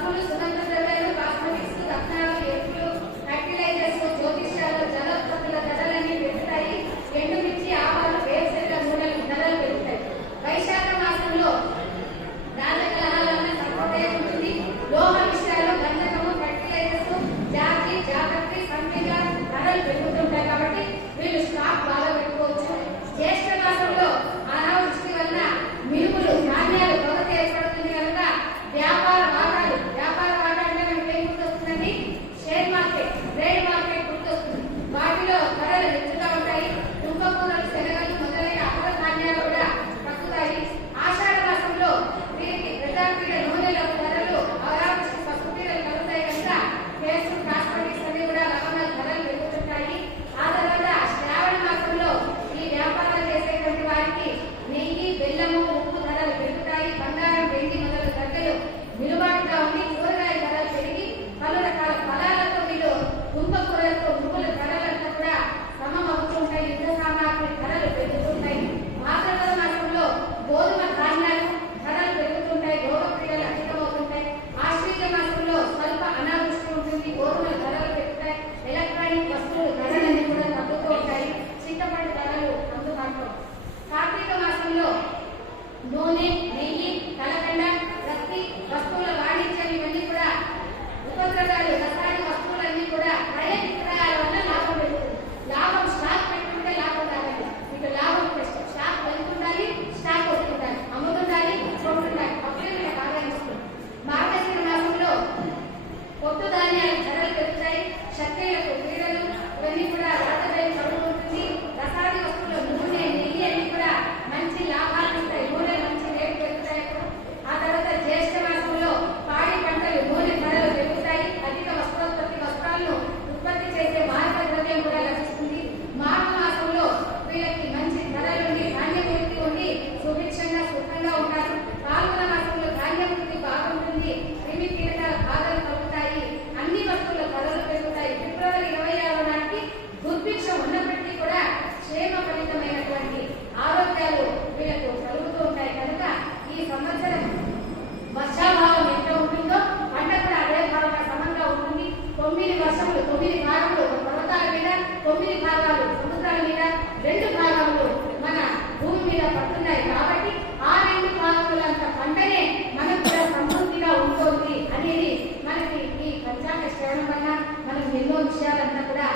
పసుపులు, సుగంధ ద్రవ్యాలు, కాస్మెటిక్స్, రత్నాలు, ఎరువులు, ఫర్టిలైజర్స్, జ్యోతిష్యాలు, జలోత్పత్తుల ధరలన్నీ పెరుగుతాయి. ఎండుమిర్చి, ఆవాలు, వేరుశెనగ నూనెలు ధరలు పెరుగుతాయి. వైశాఖ మాసంలో రాళ్ళ కలహాలన్న సంప్రదాయ ఉంటుంది. లోహ విషయాలు, గంధకము, ఫర్టిలైజర్స్, జాతి, జాగ్రత్త, సంఖ్యగా ధరలు పెరుగుతుంటాయి. కాబట్టి వీళ్ళు స్టాక్ బాగా పెట్టుకోవచ్చు. జ్యేష్ఠ మాసంలో అనావృష్టి వలన మినుములు, ధాన్యాలు కొరత ఏర్పడుతుంది కనుక వ్యాపార వాటాలు అంటే మనకి ఏం గుర్తొస్తుందండి? షేర్ మార్కెట్, ట్రేడ్ మార్కెట్ గుర్తొస్తుంది. వాటిలో ధరలు హెచ్చుగా ఉంటాయి. దుంపకూరలు, శనగలు మొదలైన అపర ధాన్యాలు కూడా తగ్గుతాయి. ఆషాఢ మాసంలో వీరికి ప్రజాపీడ నూనెల ధరలు, అనావృష్టి పసుపు పీడలు కలుగుతాయి కనుక కేసు, కాస్మెటిక్స్ అన్ని కూడా లవణ ధరలు పెరుగుతుంటాయి. ఆ తర్వాత శ్రావణ మాసంలో ఈ వ్యాపారాలు చేసేటువంటి వారికి నెయ్యి, బెల్లము, ఉప్పు ధరలు పెరుగుతాయి. బంగారం, వెండి మొదలు ధరలు విలుబాటుగా ఉండి కూరగాయ ధరలు పెరిగి పలు రకాల ఫలాలతో వీళ్ళు దుంపకూరలతో పువ్వుల ధరలంతా కూడా సమం అవుతూ ఉంటాయి. యుద్ధ సామాగ్రి ధరలు పెరుగుతుంటాయి. భాద్రపద మాసంలో గోధుమ ధాన్యాలు ధరలు పెరుగుతుంటాయి. రోగ క్రియలు అధికమవుతుంటాయి. ఆశ్వీజ మాసంలో స్వల్ప అనావృష్టి ఉంటుంది. గోధుమల ధరలు పెరుగుతాయి. ఎలక్ట్రానిక్ వస్తువులు ధరలన్నీ కూడా తగ్గుతూ ఉంటాయి. చింతపండు ధరలు అందుబాటులో. కార్తీక మాసంలో నూనె, నెయ్యి, కలకండ, రక్తి వస్తువుల వాణిజ్యం ఇవన్నీ కూడా ఉపద్రవాలు, రసాయన వస్తువులన్నీ కూడా క్రయ విక్రయాల వల్ల లాభం పెరుగుతుంది. లాభం స్టాక్ పెట్టుకుంటే లాభం రావాలి. మీకు లాభం కష్టం. స్టాక్ వెళ్తుండాలి, స్టాక్ వస్తుండాలి, అమ్ముతుండాలి, కొంటుండాలి. అప్పుడే మీకు బాగా అనిపిస్తుంది. మార్గశిర మాసంలో పొట్టు ధాన్యాల ధరలు పెరుగుతాయి. క్షత్రియులకు క్రీడలు ఇవన్నీ కూడా రాతవేలు పడుకుంటుంది. రసాయన వస్తువులు, నూనె, నెయ్యి అన్ని కూడా మంచి లాభాలు ఇస్తాయి. నూనె మంచి రేటు పెరుగుతాయి. ఆ తర్వాత జ్యేష్ఠ మాసంలో పాడి పంటలు, నూనె ధరలు పెరుగుతాయి. అధిక వస్త్రాలను ఉత్పత్తి చేసే మార్గ ద్రవ్యం కూడా లభిస్తుంది. మాఘ మాసంలో వీళ్ళకి మంచి ధరలుండి ధాన్యవృత్తి ఉండి సుభిక్షంగా సుఖంగా ఉంటారు. పాల్గొన మాసంలో ధాన్యవృత్తి బాగుంటుంది. క్రిమి కీటకాల బాధలు కలుగుతాయి. అన్ని వస్తువుల ధరలు పెరుగుతాయి. ఫిబ్రవరి 26 నాటికి దుర్భిక్ష ఉన్నప్పటికీ కూడా క్షేమఫలితమైనటువంటి ఆరోగ్యాలు వీళ్ళకు కలుగుతూ ఉంటాయి. కనుక ఈ సంవత్సరం వర్షాభావం ఎంత ఉంటుందో పంట కూడా అదే భాగంగా సమంగా ఉంటుంది. 9 వర్షములు, 9 భాగములు పర్వతాల మీద, 9 భాగాలు సముద్రాల మీద, 2 భాగములు మన భూమి మీద పడుతున్నాయి. కాబట్టి ఆ 2 భాగములంత పంటనే మనకు కూడా సమృద్ధిగా ఉంటుంది అనేది మనకి ఈ పంచాంగ శ్రవణం వల్ల మనం ఎన్నో విషయాలంతా కూడా